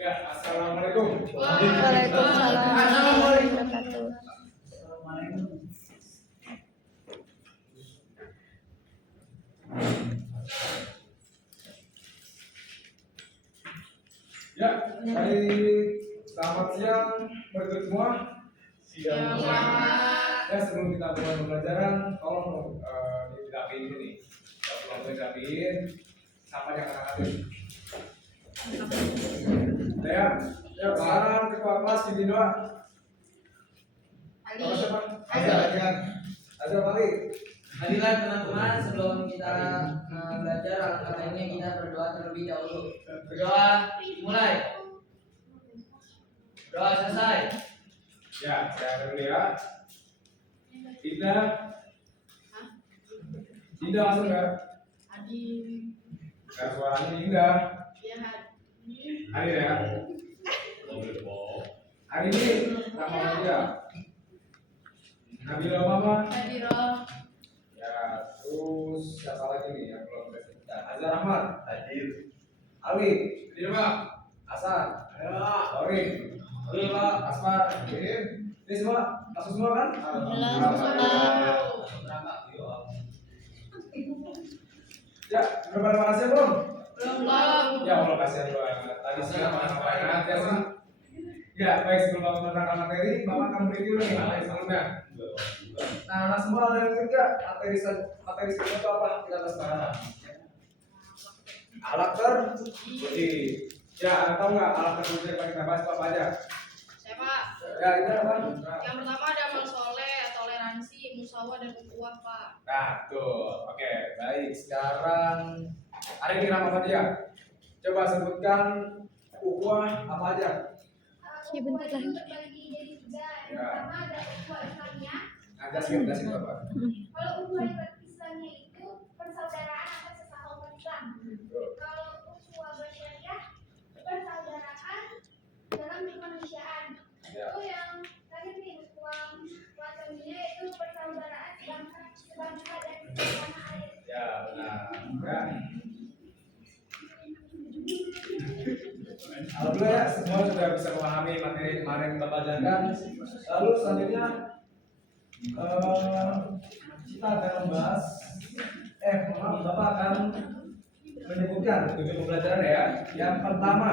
Ya, assalamualaikum. Waalaikumsalam warahmatullahi wabarakatuh. Ya, selamat siang bagi semua. Siang. Ya, sebelum kita mulai pembelajaran, tolong dirapiin dulu nih. Kalau boleh dirapiin, siapa yang akan aktif? Ya, sekarang ketua kelas di Binoa. Ali. Azhar balik. Baiklah teman-teman, sebelum kita belajar alangkah baiknya kita berdoa terlebih dahulu. Berdoa dimulai. Berdoa selesai. Ya, saya dulu ya. Indah masuk nggak? Adi. Ya, suaranya Indah. Ya, Hadir ya. Hari ini nama aja. Nabila Mama. Hadiro. Ya, terus siapa lagi nih yang belum kita? Azhar Ahmad. Hadir. Ali. Hadir Pak. Hasan. Ayo. Orin. Hadir Pak. Asmar. Hadir. Ini semua masuk semua kan? Ya, berapa makasih belum? Belum. Ya, Allah kasihan banget. Tadi siang ngapain aja sih? Ya, baik sebelum Bapak menerangkan materi, Bapak akan review nih materi sebelumnya. Nah, semua ada yang ngerti nggak materi sebelumnya itu apa? Kita bahas sekarang. Alat teruji. Ya, tahu nggak alat teruji yang kita bahas itu apa aja? Siapa? Ya, itu apa? Yang pertama ada amal soleh, toleransi, musyawarah dan ukhuwah, Pak. Nah, tuh. Oke, baik. Sekarang hari ini apa dia? Coba sebutkan ukhuwah apa aja? Ya, bentar lagi. Terbagi jadi tiga. Yang pertama ada ukhuwah Islamiyah. Kasih Bapak. Kalau ukhuwah Islamiyah itu persaudaraan antar sesama umat Islam. Kalau ukhuwah Basyariah persaudaraan dalam kemanusiaan. Ya. Itu yang tadi nih ukhuwah Islamiyah itu persaudaraan sebangsa dan setanah air. Ya, benar. Ya. Alhamdulillah ya, semua sudah bisa memahami materi kemarin Bapak ajarkan. Lalu selanjutnya kita akan membahas Bapak akan menyebutkan tujuan pembelajaran ya. Yang pertama,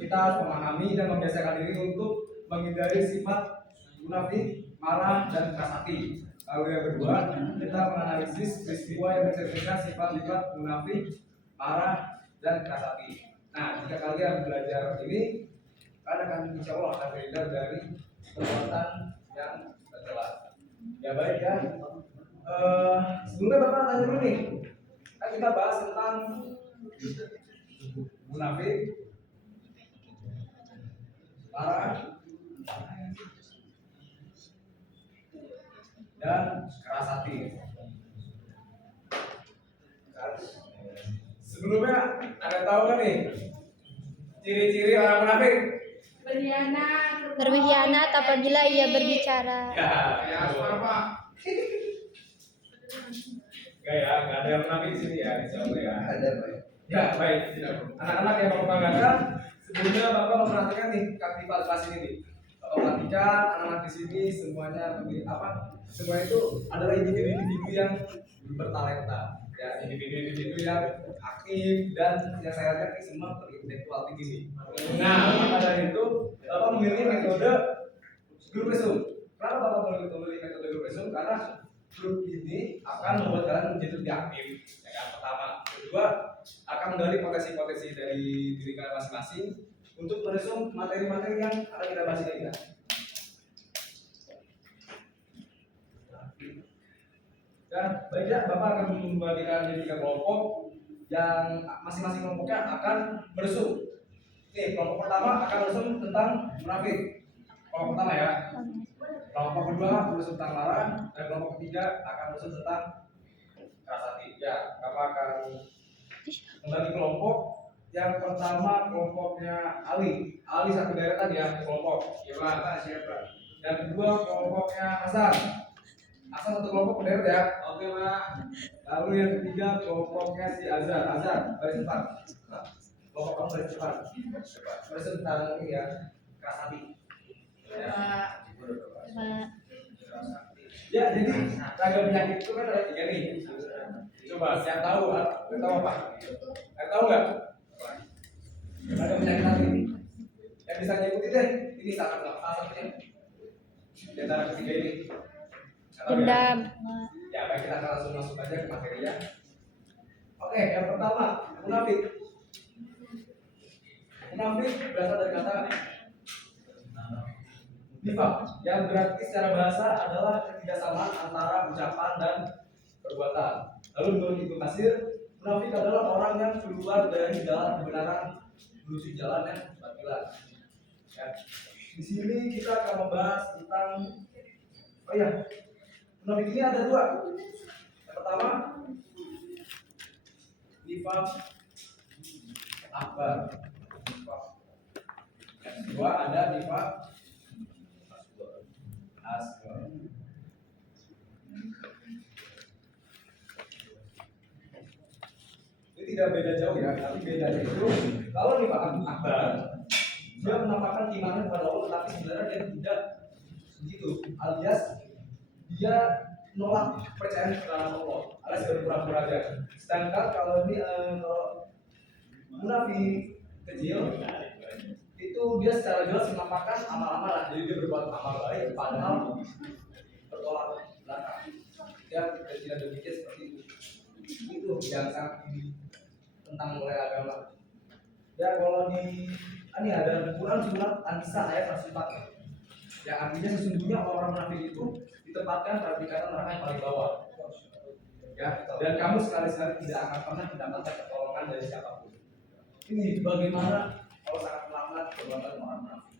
kita harus memahami dan membiasakan diri untuk menghindari sifat munafik, marah, dan keras hati. Lalu yang kedua, kita menganalisis peristiwa yang mencerminkan sifat-sifat munafik, marah, dan keras hati. Nah, jika kalian belajar ini, kalian akan insya Allah akan terhindar dari perbuatan yang tercela. Ya baik ya. Sebelumnya Bapak tanya dulu nih, kan kita bahas tentang munafik, marah, dan keras hati. Sebelumnya ada tahu kan nih ciri-ciri orang munafik? Berkhianat apabila ia berbicara. Ya suara Pak. Enggak ya, nggak ada yang munafik di sini ya, insya Allah ya. Ada Pak. Ya baik. Anak-anak yang Bapak banggakan, sebelumnya Bapak memperhatikan nih aktivitas ini nih. Bapak perhatikan anak-anak di sini semuanya apa? Semua itu adalah individu-individu yang bertalenta. Ya, individu-individu yang aktif dan yang saya lihat ini semua berintelektual tinggi nih. Nah, maka dari itu Bapak memilih metode group resume. Kenapa Bapak memilih metode group resume? Karena grup ini akan membuat kalian menjadi lebih aktif. Yang pertama, kedua akan menggali potensi-potensi dari diri kalian masing-masing untuk meresum materi-materi yang akan kita bahas ini. Dan baiknya Bapak akan membagikan jadi 3 kelompok yang masing-masing kelompoknya akan meresum. Nih, kelompok pertama akan meresum tentang munafik. Kelompok pertama ya. Kelompok kedua meresum tentang marah dan kelompok ketiga akan meresum tentang keras hati. Ya, Bapak akan membagi kelompok. Yang pertama kelompoknya Ali satu deretan ya kelompok. Gimana siapa? Dan kedua kelompoknya Hasan satu kelompok berderet ya. Oke Pak. Lalu yang ketiga kelompoknya si Azhar baris 4. Kelompok kamu dari depan. Terus tentang ini ya, keras hati. Ya. Pak. Ya, jadi ragam penyakit itu kan ada 3 nih. Coba, siapa tahu? Tahu apa? Tahu nggak? Ragam penyakit hati. Yang bisa ngikutin deh. Ini sangat satunya. Di antara ketiga ini. Dendam. Ya, baik, kita akan langsung masuk aja ke materinya. Oke, yang pertama, munafik. Munafik berasal dari kata nifaq, yang berarti secara bahasa adalah ketidaksamaan antara ucapan dan perbuatan. Lalu menurut Ibnu Katsir, munafik adalah orang yang keluar dari jalan kebenaran menuju jalan yang kebatilan. Ya. Di sini kita akan membahas tentang munafik ini ada 2. Yang pertama, nifaq akbar. Yang kedua ada nifaq asghar. Ini tidak beda jauh ya, tapi bedanya itu kalau nifaq akbar dia menampakkan keimanan kepada Allah, tapi sebenarnya dia tidak begitu, alias dia nolak percaya kepada Allah, alias berpura-pura aja. Sedangkan kalau ini kalau munafik kecil itu dia secara jelas menampakkan amal-amal, jadi dia berbuat amal baik padahal bertolak belakang. Dia tidak berpikir seperti itu. Itu yang sangat tentang mulai agama. Ya, kalau di ini ada Quran surat An-Nisa ayat 104. Yang artinya sesungguhnya orang munafik itu ditempatkan pada tingkatan neraka yang paling bawah. Ya, dan kamu sekali-sekali tidak akan pernah mendapatkan pertolongan dari siapapun. Ini bagaimana kalau sangat melaknat perbuatan orang munafik.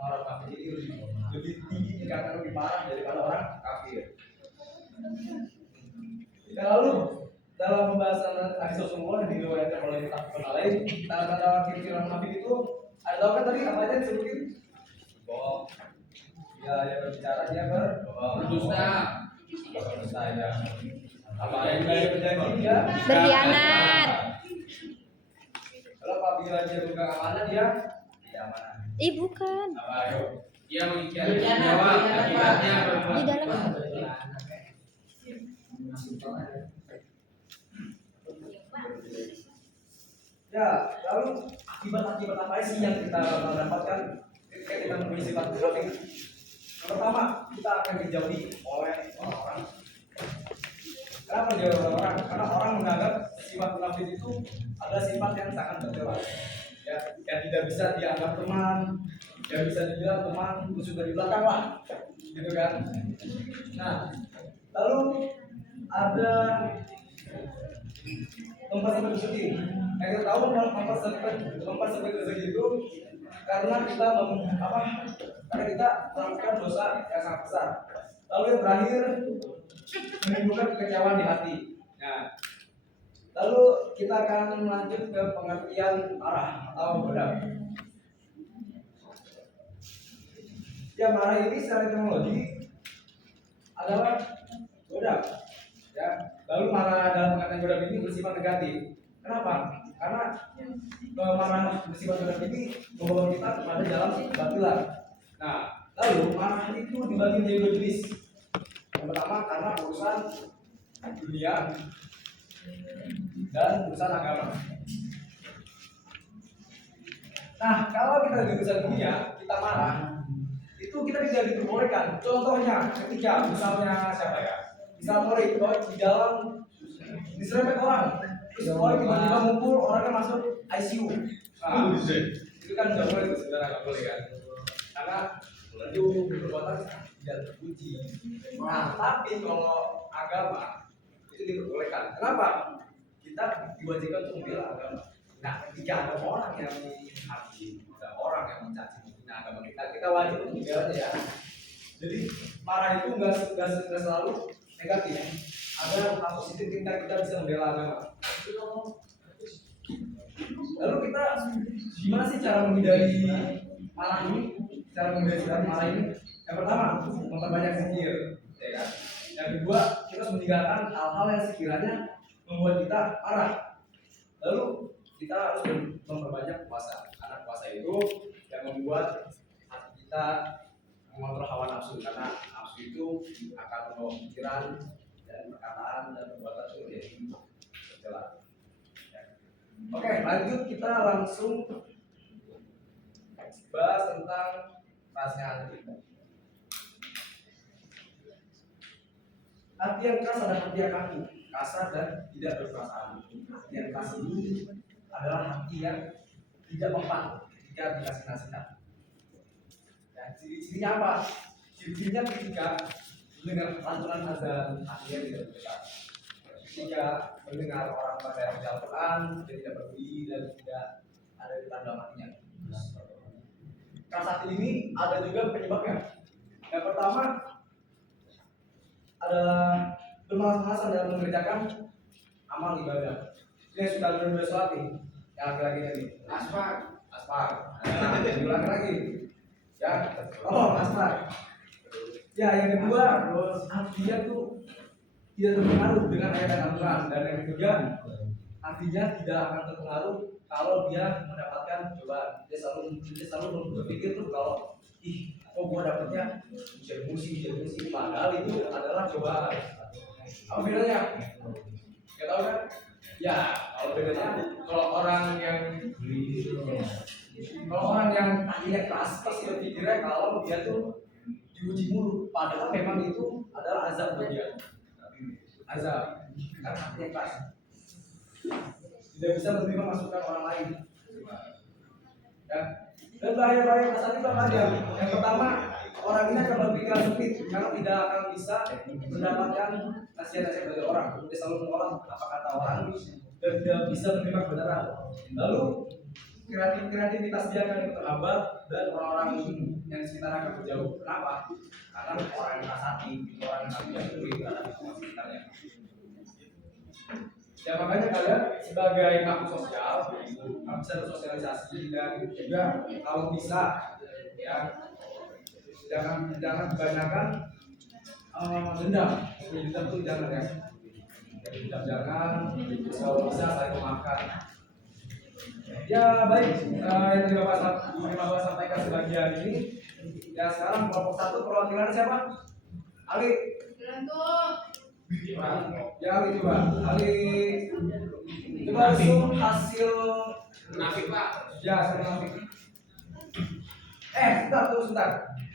Orang kafir ini lebih tinggi tingkatan, lebih parah daripada orang kafir. Ya, lalu dalam pembahasan hadis Rasulullah yang diriwayatkan oleh Muttafaqun alaih, tanda-tanda ciri-ciri orang munafik itu ada tahu kan tadi apa aja disebutin? Bohong. Ya, yang berbicara dia berdusta. Berdusta ya. Apa yang dia berjanji dia Berkhianat. Kalau apabila dia bukan amanah dia amanah. Ih, bukan. Apa ayo? Dia mengkhianati nyawa, akibatnya berbuat Di dalam. Ya, lalu akibat-akibat apa sih yang kita dapatkan ketika kita memiliki sifat munafik? Yang pertama, kita akan dijauhi oleh orang-orang. Kenapa dijauhi oleh orang? Karena orang menganggap sifat munafik itu adalah sifat yang sangat tercela. Ya, yang tidak bisa dianggap teman, yang bisa dibilang teman musuh dari belakang lah, gitu kan? Nah, lalu ada tempat seperti rezeki. Yang kita tahu tempat seperti rezeki itu karena kita karena kita melakukan dosa yang sangat besar. Lalu yang terakhir menimbulkan kekecewaan di hati. Nah, lalu kita akan lanjut ke pengertian marah atau godam. Ya, marah ini secara etimologi adalah godam. Ya, lalu marah dalam pengertian godam ini bersifat negatif. Kenapa? Karena marah bersifat negatif ini membawa kita kepada jalan kebatilan. Nah, lalu marah itu dibagi menjadi 2 jenis. Yang pertama karena urusan dunia dan urusan agama. Nah, kalau kita di urusan dunia kita marah, itu kita tidak diperbolehkan. Contohnya ketika misalnya siapa ya? Misal Mori di dalam diserempet orang, terus Mori tiba-tiba ngumpul, orangnya masuk ICU. Nah, itu kan nggak boleh, sebenarnya nggak boleh kan? Karena itu perbuatan tidak terpuji. Nah, tapi kalau agama itu diperbolehkan. Kenapa? Kita diwajibkan untuk membela agama. Nah, ketika ada orang yang menghakimi, ada orang yang mencaci agama kita wajib untuk membelanya ya. Jadi marah itu nggak selalu negatif. Ada hal positif kita bisa membela agama. Lalu kita gimana sih cara menghindari marah ini? Cara menghindari marah ini? Yang pertama, memperbanyak zikir, ya kan? Yang kedua, kita harus meninggalkan hal-hal yang sekiranya membuat kita marah. Lalu kita harus memperbanyak puasa. Karena puasa itu yang membuat hati kita mengontrol hawa nafsu, karena nafsu itu akan membawa pikiran dan perkataan dan perbuatan itu menjadi berjalan. Oke, lanjut kita langsung bahas tentang rasnya hati. Hati yang keras adalah hati yang kaku, kasar dan tidak berperasaan. Hati yang keras ini adalah hati yang tidak mempan ketika dikasih nasihat. Dan ciri-cirinya apa? Ciri-cirinya ketika mendengar aturan azan, hatinya tidak berdekat. Ketika mendengar orang membaca Al-Quran, dia tidak peduli dan tidak ada di dalam hatinya. Keras hati ini ada juga penyebabnya. Yang pertama adalah bermalas-malasan dalam mengerjakan amal ibadah. Dia sudah benar-benar sholat nih, yang laki-laki ini aspar. Nah, diulang lagi. Ya, aspar. Ya, yang kedua, artinya tuh tidak terpengaruh dengan ayat Al-Quran, dan yang ketiga, artinya tidak akan terpengaruh kalau dia mendapatkan cobaan. Dia selalu berpikir tuh kalau kok gua dapetnya ujian musik, padahal itu adalah cobaan. Apa bedanya? Gak tahu kan? Ya, kalau bedanya kalau orang yang hatinya keras pasti berpikirnya kalau dia tuh diuji mulu, padahal memang itu adalah azab buat dia. Azab, karena hatinya keras. Tidak bisa menerima masukan orang lain. Ya. Dan bahaya-bahaya keras itu apa aja? Yang pertama, orang ini akan berpikiran sempit karena tidak akan bisa mendapatkan nasihat-nasihat dari orang. Dia selalu menolak apa kata orang dan tidak bisa menerima kebenaran. Lalu kreativitas dia akan terhambat dan orang-orang yang di sekitar akan berjauh. Kenapa? Karena orang yang keras hati, orang yang tidak peduli terhadap sekitarnya. Ya makanya kalian sebagai makhluk sosial bisa bersosialisasi dan juga kalau bisa ya jangan kebanyakan dendam. Dendam itu jangan ya. Jangan kalau bisa saling memaafkan. Ya baik, yang tadi Bapak sampaikan sebagian ini. Ya sekarang kelompok 1 perwakilan siapa? Ali. Ya Ali coba. Ali coba langsung hasil Munafik Pak. ya munafik. Sebentar.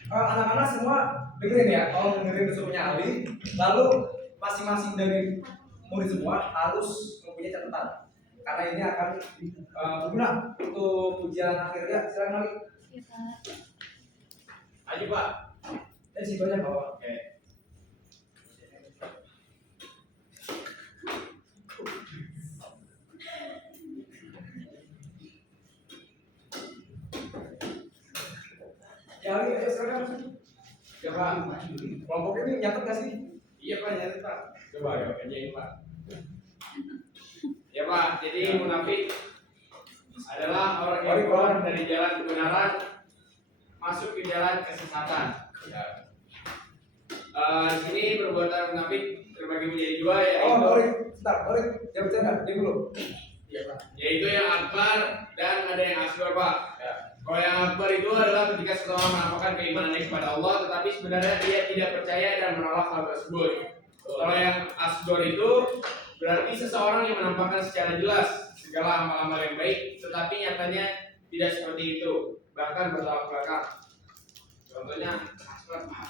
Anak-anak semua dengerin ya. Kalau dengerin kesuruhnya Ali, lalu masing-masing dari murid semua harus mempunyai catatan. Karena ini akan berguna untuk ujian akhirnya. Silakan Ali. Ayo Pak. Situ aja bawa. Oke. Ya Ali, ayo silakan. Ya Pak. Kelompok ini nyatet nggak sih? Iya Pak, nyatet Pak. Coba ya kerjain Pak. Ya Pak, jadi munafik adalah orang yang keluar dari jalan kebenaran masuk ke jalan kesesatan. Ya. Di sini perbuatan munafik terbagi menjadi dua, Sorry, jangan bercanda, dia dulu. Iya Pak. yaitu yang akbar dan ada yang asghar Pak. Ya. Kalau yang akbar itu adalah ketika seseorang menampakkan keimanannya kepada Allah, tetapi sebenarnya dia tidak percaya dan menolak hal tersebut. Kalau yang asghar itu berarti seseorang yang menampakkan secara jelas segala amal-amal yang baik, tetapi nyatanya tidak seperti itu, bahkan bertolak belakang. Contohnya asghar Pak.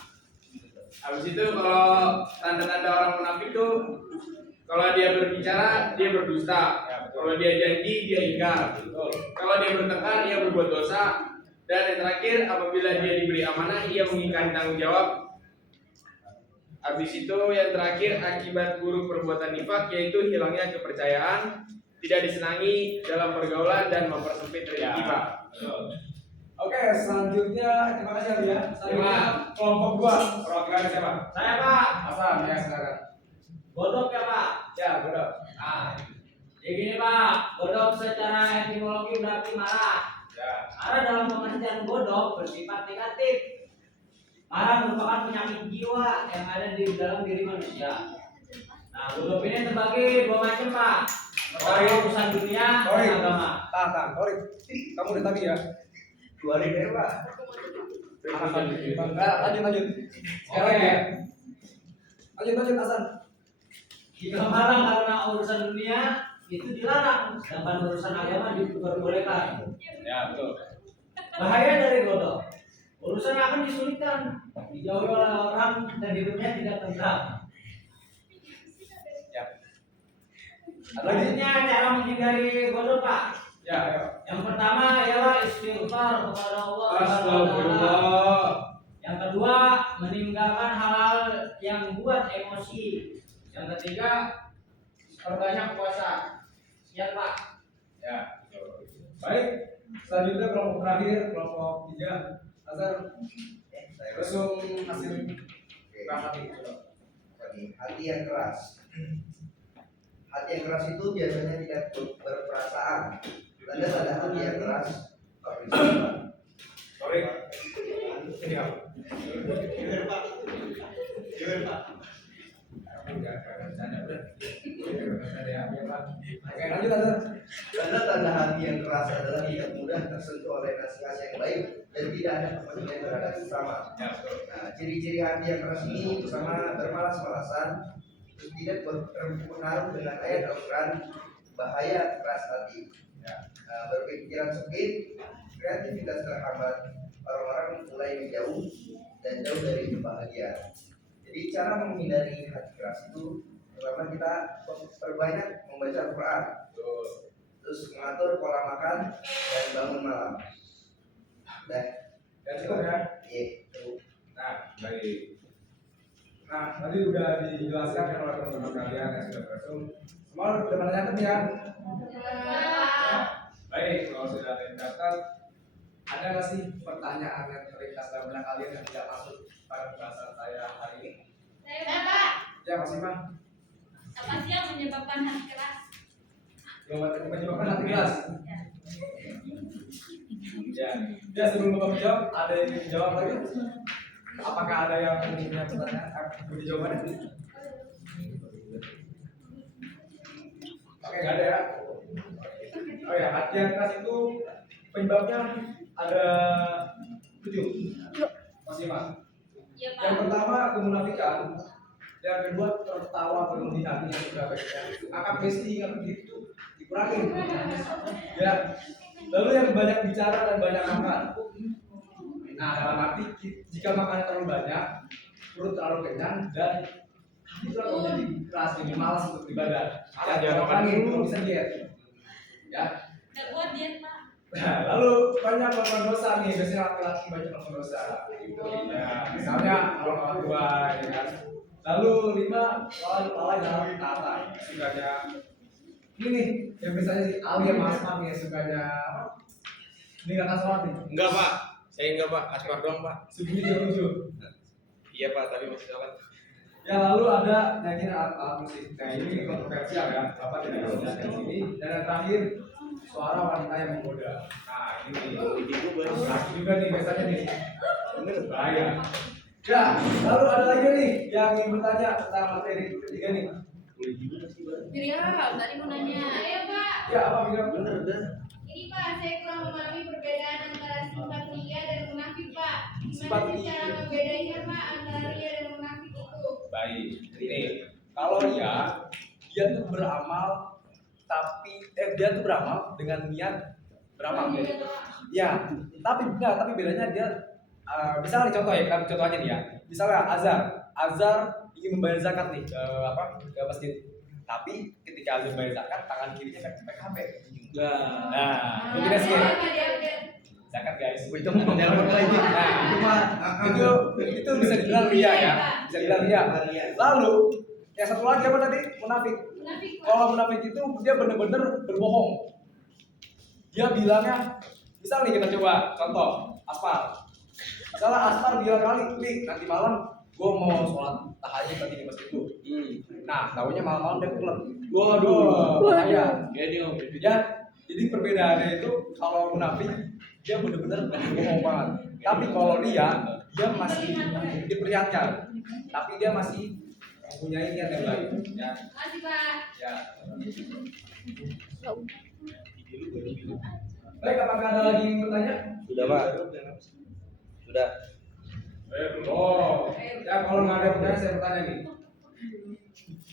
Habis itu kalau tanda-tanda orang munafik itu, kalau dia berbicara dia berdusta, kalau dia janji dia ingkar, kalau dia bertengkar dia berbuat dosa, dan yang terakhir apabila dia diberi amanah ia mengingkari tanggung jawab. Habis itu yang terakhir akibat buruk perbuatan nifak yaitu hilangnya kepercayaan, tidak disenangi dalam pergaulan dan mempersempit rezeki Pak. Oke, selanjutnya terima kasih Ali ya. Selanjutnya kelompok 2, perwakilan siapa? Saya Pak. Hasan, ya silakan. Bodok ya Pak. Ya, benar. Nah, jadi gini Pak, bodok secara etimologi berarti marah. Ya. Marah dalam pengertian bodok bersifat negatif. Marah merupakan penyakit jiwa yang ada di dalam diri manusia. Nah, bodok ini terbagi dua macam Pak. Pertama urusan dunia Sorry. dan agama. Tahan, sorry. Kamu dari tadi ya. Keluarin deh Pak. Lanjut. Sekarang ya. Lanjut Hasan. Jika marah karena urusan dunia itu dilarang, sedangkan urusan agama diperbolehkan. Ya, betul. Bahaya dari bodoh. Urusan akan disulitkan, dijauhi oleh orang dan hidupnya tidak tentram. Ya. Selanjutnya cara menghindari bodoh, Pak. Ya, ayo. Yang pertama ialah istighfar kepada Allah. Astagfirullah. Yang kedua, meninggalkan hal-hal yang membuat emosi. Yang ketiga, perbanyak puasa. Sekian, Pak. Ya. Baik. Selanjutnya kelompok terakhir, kelompok 3. Hasan, resum hasil hati. Hati yang keras. Hati yang keras itu biasanya tidak berperasaan. Tanda hati yang keras. Sorry. Ini apa? Oke, lanjut Hasan. Tanda hati yang keras adalah tidak mudah tersentuh oleh nasihat yang baik dan tidak ada kepedulian terhadap sesama. Ya, betul. Nah, ciri-ciri hati yang keras ini pertama bermalas-malasan, terus tidak berpengaruh dengan ayat Al-Quran, bahaya keras hati. Nah, berpikiran sempit, kreativitas terhambat, orang-orang mulai menjauh dan jauh dari kebahagiaan. Jadi cara menghindari hati keras itu pertama kita perbanyak membaca Al-Quran, terus mengatur pola makan dan bangun malam. Ya, cukup ya. Iya. Nah, baik. Nah, tadi udah dijelaskan kan oleh teman-teman kalian yang sudah beresum. Semua udah pada nyatet ya? Baik, kalau sudah tercatat, ada nggak sih pertanyaan yang terlintas dalam benak kalian yang tidak masuk pada pembahasan saya hari ini? Saya Pak, Ya, masih Bang. apa sih yang menyebabkan hati keras? Yang menyebabkan hati keras. Ya, sebelum Bapak menjawab, ada yang ingin dijawab lagi? Apakah ada yang punya pertanyaan? Punya jawabannya? Oke, nggak ada ya. Oh ya, hati yang keras itu penyebabnya ada 7. Masih Mas. Iya Pak. Yang pertama kemunafikan, yang kedua tertawa berlebihan yang sudah baik. Akan pasti yang begitu dikurangin. Ya. Lalu yang banyak bicara dan banyak makan. Nah, dalam arti jika makannya terlalu banyak, perut terlalu kenyang dan hati terlalu menjadi keras, jadi malas untuk beribadah. Jangan makan itu bisa diet. Ya. Nggak kuat diet Pak. Nah, lalu banyak melakukan dosa nih, biasanya laki-laki banyak melakukan dosa. Ya, misalnya orang tua, ya kan. Lalu 5, lalai dalam kata, sukanya ini nih, yang misalnya si Ali yang Mas Mam ya sukanya apa? Ini nggak akan sholat nih. Enggak Pak, saya enggak Pak, asmar doang Pak. Subuh jam 7. Iya Pak, tapi masih sholat. Ya lalu ada nyanyian alat musik. Nah ini kontroversial ya, Bapak tidak bisa di sini. Dan yang terakhir suara wanita yang menggoda. Nah ini laki juga nih biasanya nih. Ini bahaya. Ya, lalu ada lagi nih yang ingin bertanya tentang materi ketiga nih. Miriam, tadi mau nanya. Saya Pak. Ya apa bilang? Ini Pak, saya kurang memahami perbedaan antara sifat ria dan munafik Pak. Sifat Gimana sih ria. cara membedainnya Pak antara ria dan munafik itu? Baik, ini kalau dia tuh beramal tapi dia tuh beramal dengan niat beramal. Ya, tapi bedanya dia misalnya contoh ya, kita contoh aja nih ya. Misalnya Azhar ingin membayar zakat nih ke masjid. Tapi ketika Azhar membayar zakat, tangan kirinya pegang HP. Nah, itu kita sih. Zakat guys. Itu jangan lagi. Nah, itu bisa dibilang ria ya. Bisa dibilang ria. Lalu yang satu lagi apa tadi? Munafik. Munafik Pak. Kalau munafik itu dia benar-benar berbohong. Dia bilangnya, misal nih kita coba contoh Aspar. Misalnya Aspar bilang kali, nih nanti malam gue mau sholat tahajud nanti di masjid itu. Nah, tahunya malam-malam dia ke klub. Waduh, bahaya. Ya, jadi perbedaannya itu kalau munafik dia benar-benar bohong banget. Tapi kalau dia masih diperlihatkan, tapi dia masih mempunyai niat yang baik. Ya, Makasih Pak. ya. Baik, apakah ada lagi yang bertanya? Sudah Pak. Sudah. Oh, ya kalau nggak ada pertanyaan saya bertanya nih.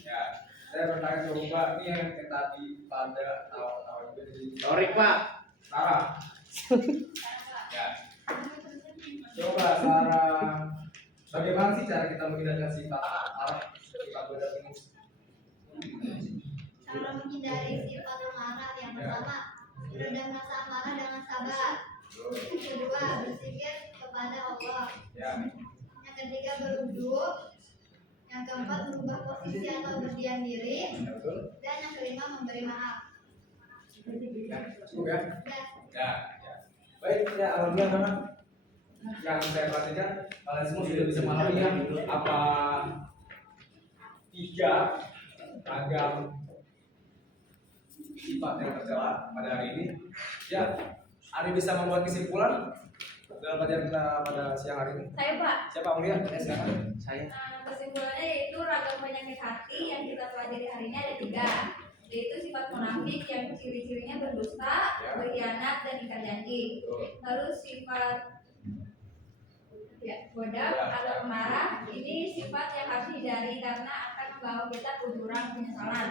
Ya, saya bertanya coba nih yang kayak tadi pada tawa-tawa juga di Sorry Pak. Sarah. Ya. Coba Sarah, bagaimana sih cara kita menghindarkan sifat marah, sifat berat ini? Cara menghindari sifat marah yang pertama, meredam rasa amarah dengan sabar. Yang kedua, berzikir kepada Allah. Ya. Yang ketiga, berwudu. Yang keempat, merubah posisi atau berdiam diri. Betul. Dan yang kelima, memberi maaf. Ya, cukup ya. Ya. Ya, ya. Baik, ya alhamdulillah memang yang saya perhatikan kalian semua sudah bisa memahami ya apa 3 ragam sifat yang tercela pada hari ini. Ya, ada bisa membuat kesimpulan dalam pelajaran kita pada siang hari ini. Saya Pak. Siapa mulia? Ya, silakan. Saya. Kesimpulannya yaitu ragam penyakit hati yang kita pelajari hari ini ada 3, yaitu sifat munafik yang ciri-cirinya berdusta, berkhianat, dan ingkar janji. Lalu sifat bodoh atau pemarah, ini sifat yang harus dihindari karena akan membawa kita ke jurang penyesalan.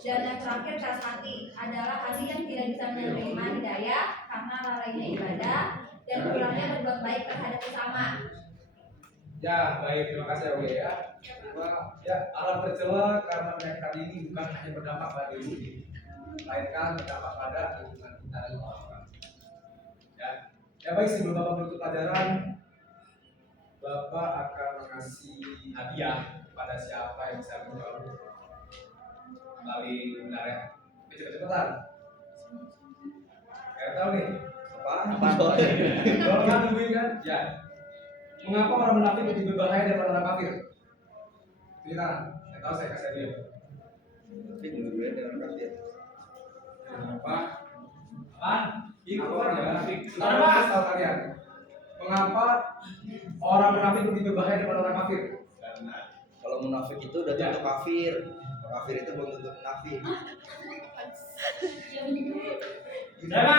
Dan yang terakhir keras hati adalah hati yang tidak bisa menerima hidayah karena lalainya ibadah dan kurangnya berbuat baik terhadap sesama. Ya, baik, terima kasih ya Mulia ya. Ya, alam tercela karena penyakit tadi ini bukan hanya berdampak pada diri sendiri, melainkan berdampak pada lingkungan kita dan orang-orang. Ya, ya baik, sebelum Bapak menutup pelajaran, Bapak akan mengasih hadiah kepada siapa yang bisa menjawab melalui benar ya. Cepet-cepetan. Kayak tahu nih. Apa? Kalau kan nungguin kan? Ya. Mengapa orang munafik lebih berbahaya daripada orang kafir? Cerita, saya tahu saya kasih dia. Tapi dua-duanya dengan kafir. Kenapa? Apaan? Itu aja. Kenapa? Tahu kalian? Mengapa orang munafik lebih berbahaya daripada orang kafir? Kalau munafik itu udah tentu kafir. Kafir itu belum tentu munafik. Kenapa?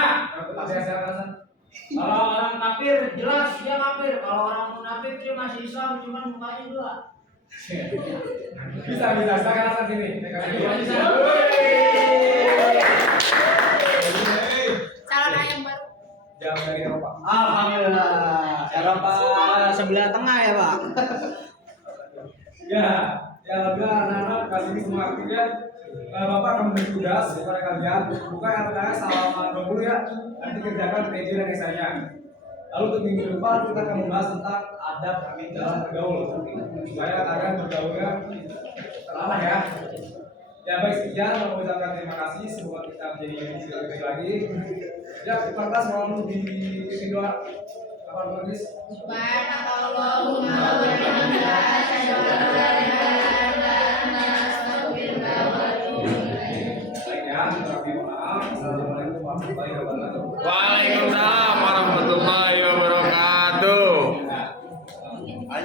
Saya alasan. Kalau orang kafir jelas dia kafir. Kalau orang munafik dia masih Islam, cuman mukanya dua. Bisa, saya alasan sini. Saya kasih Bisa. Calon ayam baru. Jawab dari Eropa. Alhamdulillah. Eropa sebelah tengah ya Pak. Ya, ya alhamdulillah anak-anak kasih ini semua aktif ya. Bapak akan memberi tugas kepada kalian. Bukan kata selama 20 ya. Nanti kerjakan PJ dan esainya. Lalu untuk minggu depan kita akan membahas tentang adab dalam bergaul. Supaya kalian bergaulnya terarah ya. Ya baik, sekian mau mengucapkan terima kasih. Semoga kita menjadi lebih lagi. Ya, kertas mau dipimpin doa. Apa nulis? Subhanallahumma wa bihamdika asyhadu an la ilaha illa anta astaghfiruka wa atubu ilaik. Baik ya, terima kasih. Assalamualaikum warahmatullahi wabarakatuh. Waalaikumsalam warahmatullahi